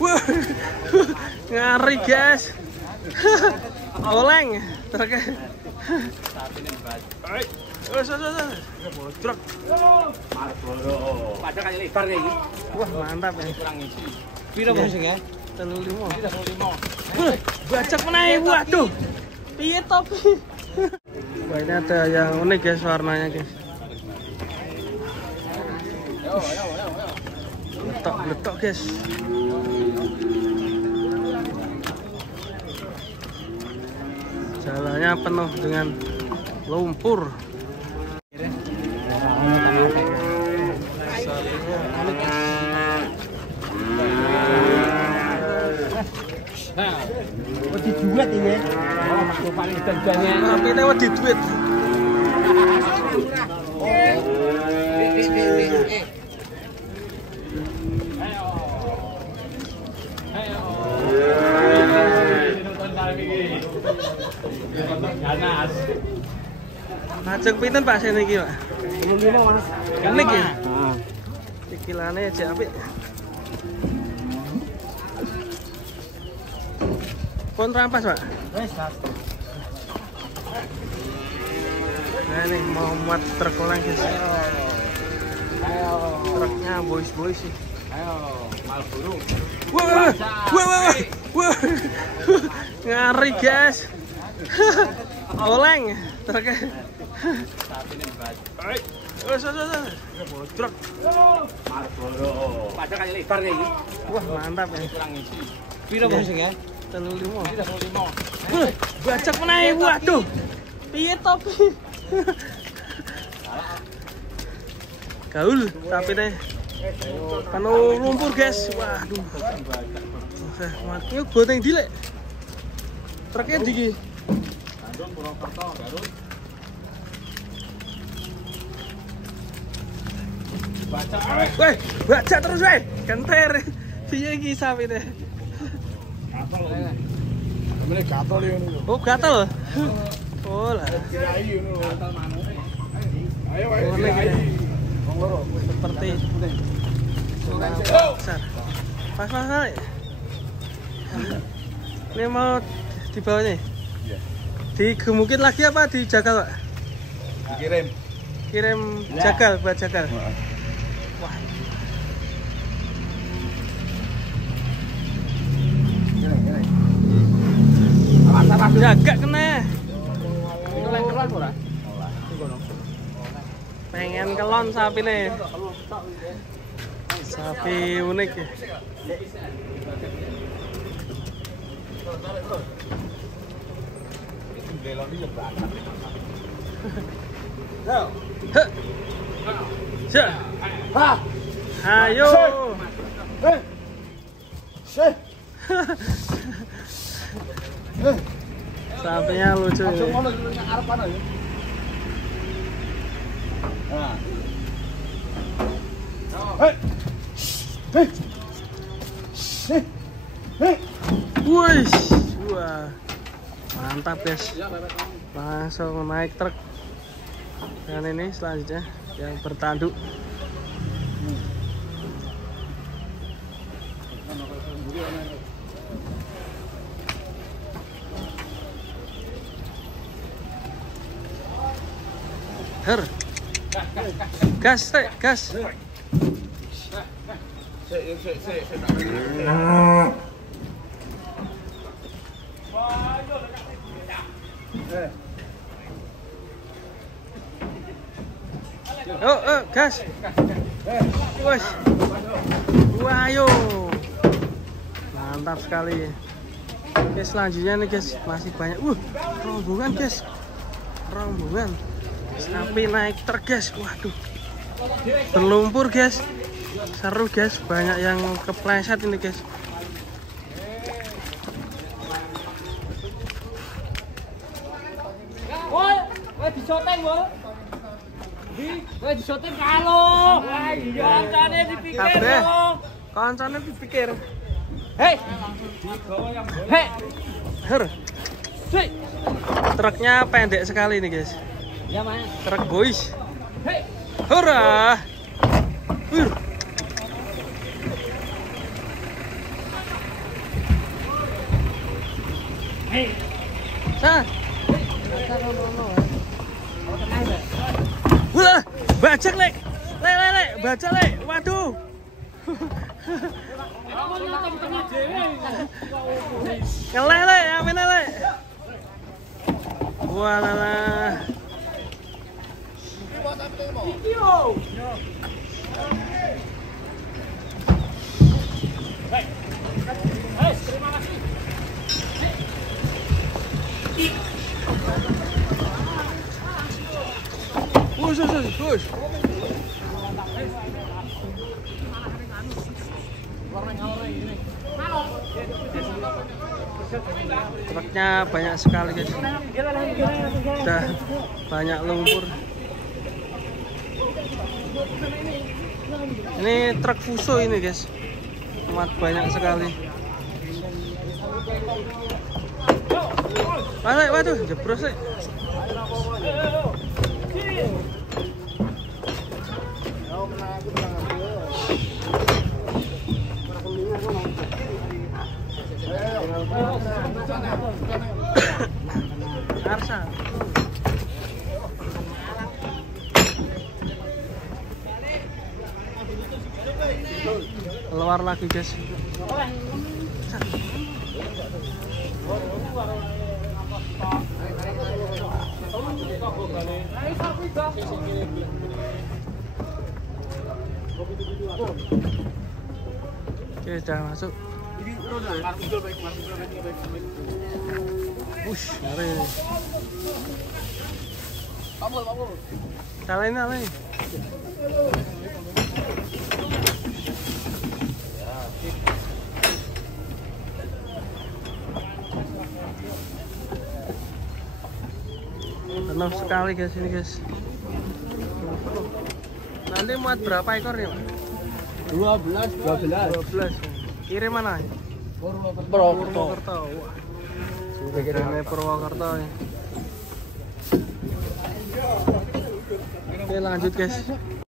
Wah. Ngeri, guys. Oleng truknya. Truk. Padahal kayak lebar kayak gini. Wah, mantap ya. Kurang isi. Piro bos ya? 35. Bajak menaik, waduh. Piye topi? Wah, ini ada yang unik guys warnanya guys. Letok guys. Jalannya penuh dengan lumpur. Wedi duit ini. Oh, aku paling terbanyak. Tapi ini wedi duit. Ganas. Lajeng pinten Pak sing iki, Pak? 25 Mas. Kenik ya? Heeh. Cikilane aja apik. Pun rampas, Pak. Wes, Mas. Nah, ini mau muat truk ulang, guys. Ayo. Truknya boys sih. Ayo, Malboro. Wah. Ngeri, guys. Oleng truknya. Truk. Malboro. Padahal kayak lebar kayak gini. Wah, mantap ya. Kurang isi. Piro bos ya? 35. Bajak menaik, waduh. Piye topi? Gaul tapi deh. Penuh lumpur guys. Waduh. Makanya goteng dilek. Truknya digi. Bandung, Purwokerto, Garut. Weh, baca terus weh. Kenter. Piye iki sapi deh. Ini gatel ya ini. Oh, gatel. Oh lah. Ayo Seperti besar. Pas. Ini mau dibawanya? Iya. Digemukin lagi apa dijagal, Pak? Kirim jagal buat jagal. Wah. Jaga kena. Pengen kelon sapi nih. Sapi unik ya. Ayo. Sapinya lucu ini. Wih, wah, mantap guys. Langsung naik truk. Dan ini selanjutnya yang bertanduk. Gas. Gas. Wes. Wayo. Mantap sekali. Oke, selanjutnya nih guys, masih banyak. Rombongan guys. Sapi naik truk guys. Waduh. Berlumpur guys. Seru guys, banyak yang kepleset ini guys. Woi, disoteng, Woi. Woi, disoteng kalau. Wah, iya, kancane dipikir dong. Kancane dipikir. Hei. Truknya pendek sekali nih guys. Ya, Mas. Truk boys. Hei. Hurrah. Sa. Wah, bajak lek. Lek, bajak lek. Waduh. Ngelele, amin lele. Walah. Push. Truknya banyak sekali guys. Udah banyak lumpur. Ini truk Fuso ini guys. Muat banyak sekali. Waduh, jebros sih. Arsa. Keluar lagi guys. Oke, sudah masuk. Push, mari. Nyalain. Penuh sekali guys ini guys. Nanti muat berapa ekor ya? 12. Kirim mana? Purwokerto. Kirimnya Purwokerto ya. Oke, lanjut guys.